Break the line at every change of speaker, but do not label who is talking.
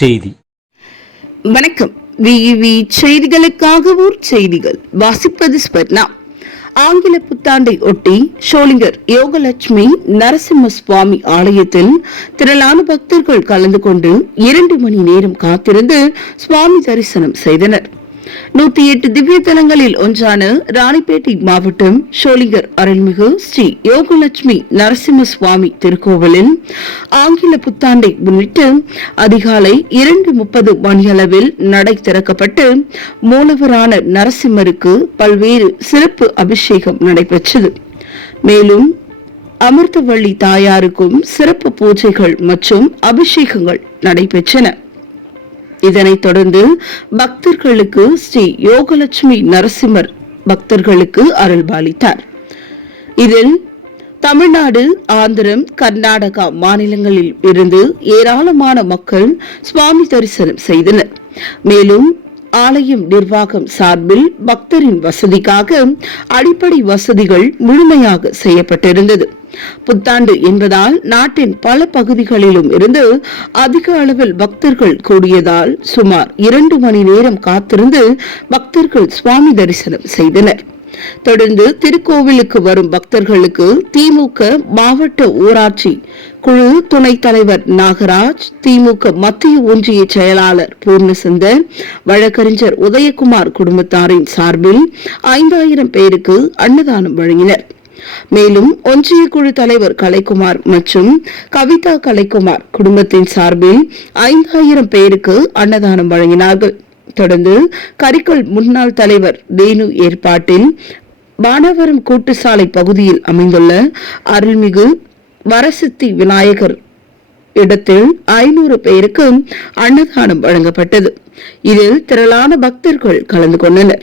செய்தி.
வணக்கம். விஇவி செய்திகளுக்காக ஊர் செய்திகள். வாசிப்பது ஸ்பர்ணா ஆங்கில புத்தாண்டை ஒட்டி ஷோலிங்கர் யோகலட்சுமி நரசிம்ம சுவாமி ஆலயத்தில் திரளான பக்தர்கள் கலந்து கொண்டு இரண்டு மணி நேரம் காத்திருந்து சுவாமி தரிசனம் செய்தனர். நூத்தி எட்டு திவ்ய தலங்களில் ஒன்றான ராணிப்பேட்டை மாவட்டம் ஷோலிங்கர் அருள்மிகு ஸ்ரீ யோகலட்சுமி நரசிம்ம சுவாமி திருக்கோவிலில் ஆங்கில புத்தாண்டை முன்னிட்டு அதிகாலை இரண்டு முப்பது மணியளவில் நடை திறக்கப்பட்டு மூலவரான நரசிம்மருக்கு பல்வேறு சிறப்பு அபிஷேகம் நடைபெற்றது. மேலும் அமிர்தவள்ளி தாயாருக்கும் சிறப்பு பூஜைகள் மற்றும் அபிஷேகங்கள் நடைபெற்றன. இதனைத் தொடர்ந்து பக்தர்களுக்கு ஸ்ரீ யோகலட்சுமி நரசிம்மர் பக்தர்களுக்கு அருள்பாலித்தார். இதில் தமிழ்நாடு ஆந்திரம் கர்நாடகா மாநிலங்களில் இருந்து ஏராளமான மக்கள் சுவாமி தரிசனம் செய்தனர். மேலும் ஆலயம் நிர்வாகம் சார்பில் பக்தரின் வசதிக்காக அடிப்படை வசதிகள் முழுமையாக செய்யப்பட்டிருந்தது. புத்தாண்டு என்பதால் நாட்டின் பல பகுதிகளிலும் இருந்து அதிக அளவில் பக்தர்கள் கூடியதால் சுமார் இரண்டு மணி நேரம் காத்திருந்து பக்தர்கள் சுவாமி தரிசனம் செய்தனர். தொடர்ந்து திருக்கோவிலுக்கு வரும் பக்தர்களுக்கு திமுக மாவட்ட ஊராட்சி குழு துணைத் தலைவர் நாகராஜ் திமுக மத்திய ஒன்றிய செயலாளர் பூர்ணசுந்தர் வழக்கறிஞர் உதயகுமார் குடும்பத்தாரின் சார்பில் ஐந்தாயிரம் பேருக்கு அன்னதானம் வழங்கினர். மேலும் ஒன்றிய குழு தலைவர் கலைக்குமார் மற்றும் கவிதா கலைக்குமார் குடும்பத்தின் சார்பில் ஐந்தாயிரம் பேருக்கு அன்னதானம் வழங்கினார்கள். தொடர்ந்து கரிக்கல் முன்னாள் தலைவர் தேனு ஏற்பாட்டில் பானவரம் கூட்டுசாலை பகுதியில் அமைந்துள்ள அருள்மிகு வரசித்தி விநாயகர் இடத்தில் ஐநூறு பேருக்கு அன்னதானம் வழங்கப்பட்டது. இதில் திரளான பக்தர்கள் கலந்து கொண்டனர்.